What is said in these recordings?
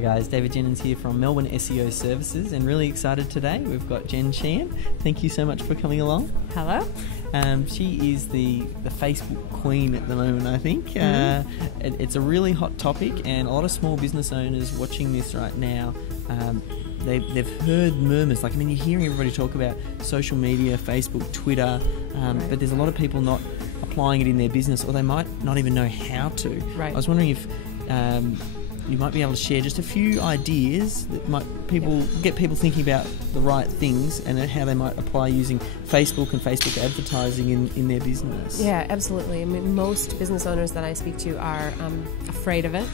Hi guys, David Jennings here from Melbourne SEO Services, and really excited today. We've got Jen Sheahan. Thank you so much for coming along. Hello. She is the Facebook queen at the moment, I think. It's a really hot topic, and a lot of small business owners watching this right now, they've heard murmurs. Like, I mean, you're hearing everybody talk about social media, Facebook, Twitter, but there's a lot of people not applying it in their business, or they might not even know how to. Right. I was wondering if you might be able to share just a few ideas that might get people thinking about the right things and how they might apply using Facebook and Facebook advertising in their business. Yeah, absolutely. I mean, most business owners that I speak to are afraid of it,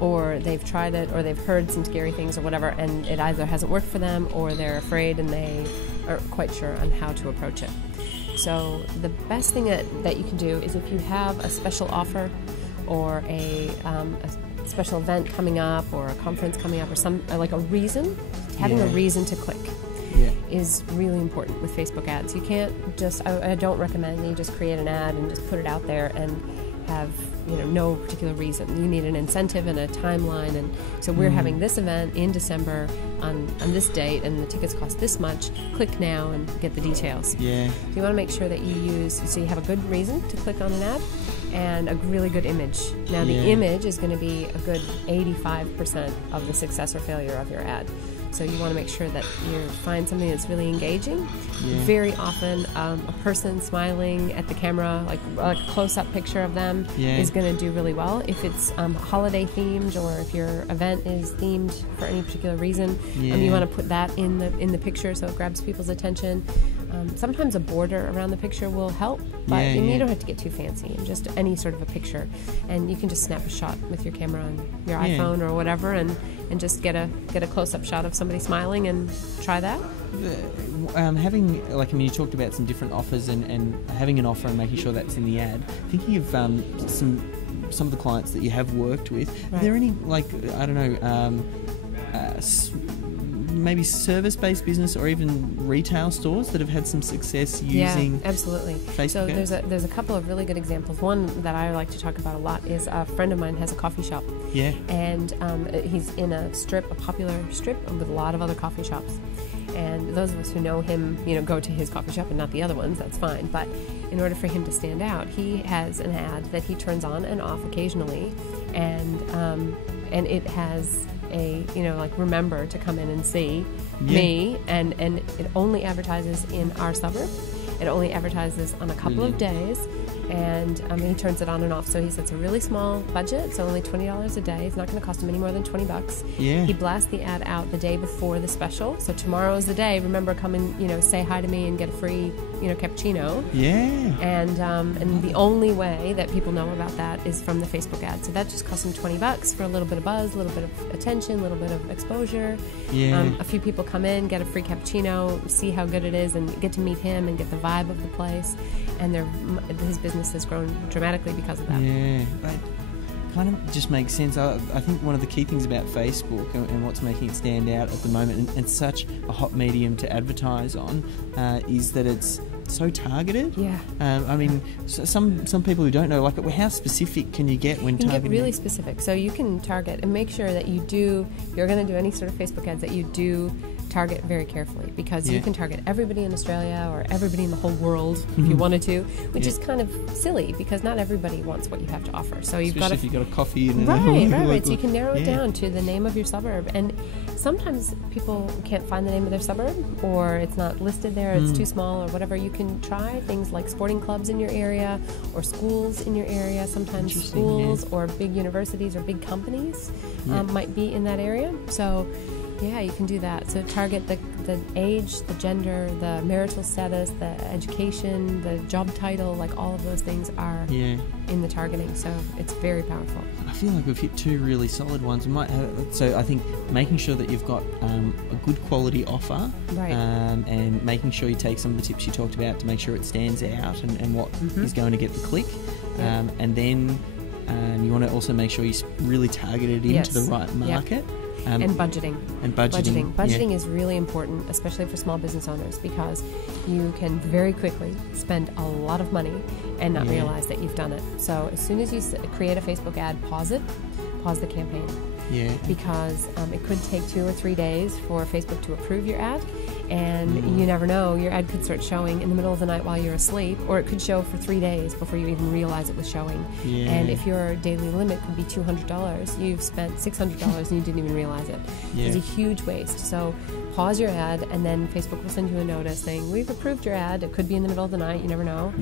or they've tried it, or they've heard some scary things or whatever, and it either hasn't worked for them, or they're afraid and they aren't quite sure on how to approach it. So the best thing that you can do is, if you have a special offer or a special event coming up, or a conference coming up, or like a reason, having a reason to click is really important with Facebook ads. You can't just, I don't recommend that you just create an ad and just put it out there and have no particular reason. You need an incentive and a timeline, and so we're having this event in December on this date, and the tickets cost this much. Click now and get the details. Yeah. So you want to make sure that you have a good reason to click on an ad and a really good image. Now the image is going to be a good 85% of the success or failure of your ad. So you want to make sure that you find something that's really engaging. Very often, a person smiling at the camera, like a close-up picture of them, is going to do really well. If it's holiday themed, or if your event is themed for any particular reason, you want to put that in the picture so it grabs people's attention. Sometimes a border around the picture will help, but you don't have to get too fancy. Just any sort of a picture, and you can just snap a shot with your camera on your iPhone or whatever, and just get a close-up shot of somebody smiling, and try that. You talked about some different offers and having an offer and making sure that's in the ad. Thinking of some of the clients that you have worked with, are there any, maybe service-based business or even retail stores that have had some success using absolutely. Facebook? So there's a couple of really good examples. One that I like to talk about a lot is a friend of mine has a coffee shop. Yeah. And he's in a popular strip with a lot of other coffee shops. And those of us who know him, go to his coffee shop and not the other ones, that's fine. But in order for him to stand out, he has an ad that he turns on and off occasionally, and it has remember to come in and see me, and it only advertises in our suburb. It only advertises on a couple of days, and he turns it on and off. So he sets a really small budget, so only $20 a day. It's not going to cost him any more than $20. Yeah. He blasts the ad out the day before the special. So tomorrow is the day. Remember, come and say hi to me and get a free cappuccino. Yeah. And the only way that people know about that is from the Facebook ad. So that just costs him $20 for a little bit of buzz, a little bit of attention, a little bit of exposure. Yeah. A few people come in, get a free cappuccino, see how good it is, and get to meet him and get the vibe of the place. And his business has grown dramatically because of that. Yeah, it kind of just makes sense. I think one of the key things about Facebook and what's making it stand out at the moment, and such a hot medium to advertise on, is that it's so targeted. Yeah. Some people who don't know, how specific can you get when targeting? You can get really specific. So you can target and make sure that you're going to do any sort of Facebook ads that you do target very carefully, because you can target everybody in Australia or everybody in the whole world if you wanted to, which is kind of silly, because not everybody wants what you have to offer. So you've got a coffee and right. So you can narrow it down to the name of your suburb, and sometimes people can't find the name of their suburb, or it's not listed there, it's too small or whatever. You can try things like sporting clubs in your area, or schools in your area. Sometimes schools or big universities or big companies might be in that area. So you can do that. So target the age, the gender, the marital status, the education, the job title, all of those things are in the targeting. So it's very powerful. I feel like we've hit two really solid ones. So I think making sure that you've got a good quality offer, and making sure you take some of the tips you talked about to make sure it stands out and what is going to get the click. And then you want to also make sure you really target it into the right market. And budgeting. Budgeting yeah. is really important, especially for small business owners, because you can very quickly spend a lot of money and not realize that you've done it. So as soon as you create a Facebook ad, pause the campaign. because it could take 2 or 3 days for Facebook to approve your ad, and you never know, your ad could start showing in the middle of the night while you're asleep, or it could show for 3 days before you even realize it was showing. And if your daily limit could be $200, you've spent $600 and you didn't even realize it. It's a huge waste. So pause your ad, and then Facebook will send you a notice saying, we've approved your ad. It could be in the middle of the night, you never know.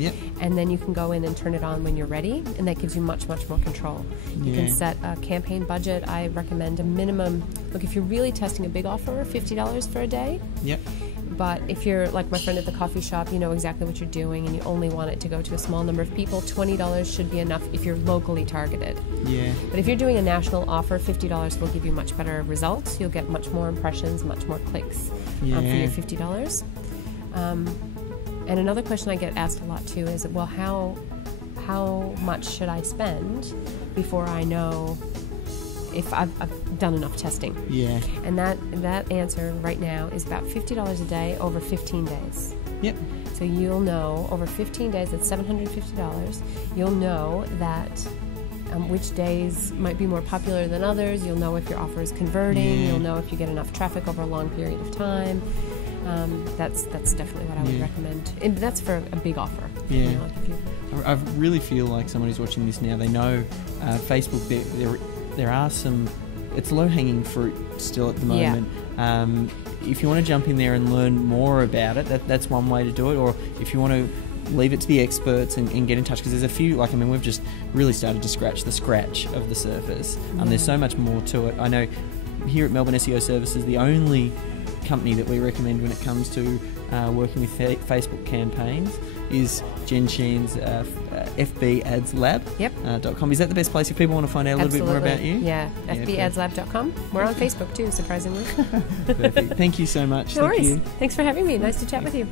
And then you can go in and turn it on when you're ready, and that gives you much, much more control. You can set a campaign budget. I recommend a minimum. Look, if you're really testing a big offer, $50 for a day. But if you're like my friend at the coffee shop, you know exactly what you're doing, and you only want it to go to a small number of people, $20 should be enough if you're locally targeted. But if you're doing a national offer, $50 will give you much better results. You'll get much more impressions, much more clicks for your $50. And another question I get asked a lot too is, well, how much should I spend before I know if I've done enough testing? And that answer right now is about $50 a day over 15 days. So you'll know over 15 days, that's $750. You'll know that which days might be more popular than others. You'll know if your offer is converting. You'll know if you get enough traffic over a long period of time. That's definitely what I would recommend. And that's for a big offer. You know, like I really feel like someone who's watching this now, they know Facebook, there are some, it's low-hanging fruit still at the moment. If you want to jump in there and learn more about it, that's one way to do it. Or if you want to leave it to the experts and get in touch, because there's a few, like, I mean, we've just really started to scratch of the surface. There's so much more to it. I know here at Melbourne SEO Services, the only company that we recommend when it comes to working with Facebook campaigns is Jen Sheahan's FBAdsLab.com. Is that the best place if people want to find out a little bit more about you? FBAdsLab.com. We're on Facebook too, surprisingly. Perfect. Thank you so much. No worries. Thanks for having me. Nice to chat with you.